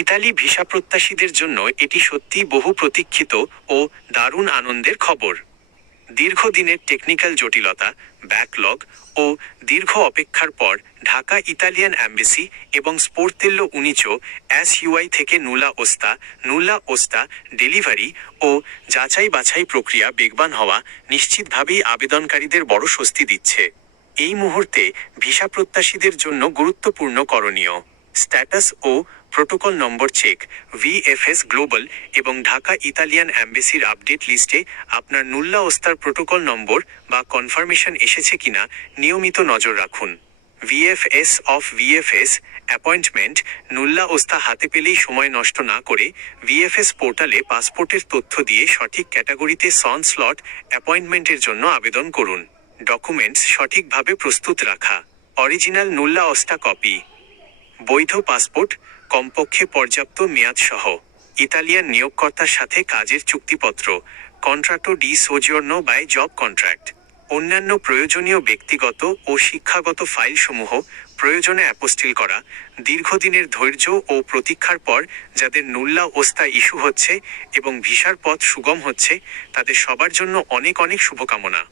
Italy visa প্রত্যাশীদের জন্য এটি সত্যিই বহু প্রতীক্ষিত ও দারুণ আনন্দের খবর। দীর্ঘদিনের টেকনিক্যাল জটিলতা, ব্যাকলগ ও দীর্ঘ অপেক্ষার পর ঢাকা ইতালিয়ান অ্যাম্বাসি এবং স্পোর্তেল্লো উনিচো এসইউআই থেকে নুল্লা ওস্তা ডেলিভারি ও যাচাই বাছাই প্রক্রিয়া বেগবান হওয়া নিশ্চিতভাবেই আবেদনকারীদের বড় স্বস্তি দিচ্ছে। এই মুহূর্তে ভিসা প্রত্যাশীদের জন্য গুরুত্বপূর্ণ করণীয়: স্ট্যাটাস ও protocol number check. VFS global এবং ঢাকা ইতালিয়ান অ্যাম্বাসির আপডেট লিস্টে আপনার নুল্লা ওস্তার প্রোটোকল নম্বর বা কনফার্মেশন এসেছে কিনা নিয়মিত নজর রাখুন। VFS appointment. নুল্লা ওস্তা হাতে পেলেই সময় নষ্ট না করে ভিএফএস পোর্টালে পাসপোর্টের তথ্য দিয়ে সঠিক ক্যাটাগরিতে স্লট অ্যাপয়েন্টমেন্টের জন্য আবেদন করুন। ডকুমেন্টস সঠিকভাবে প্রস্তুত রাখা: অরিজিনাল নুল্লা ওস্তা কপি, বৈধ পাসপোর্ট, কমপক্ষে পর্যাপ্ত মেয়াদ সহ, ইতালিয়ান নিয়োগকর্তার সাথে কাজের চুক্তিপত্র, কন্ট্রাক্টো ডি সোজিওর্নো বাই জব কন্ট্রাক্ট, অন্যান্য প্রয়োজনীয় ব্যক্তিগত ও শিক্ষাগত ফাইলসমূহ প্রয়োজনে অ্যাপোস্টিল করা। দীর্ঘদিনের ধৈর্য ও প্রতীক্ষার পর যাদের নুল্লা ওস্তা ইস্যু হচ্ছে এবং ভিসার পথ সুগম হচ্ছে, তাদের সবার জন্য অনেক অনেক শুভকামনা।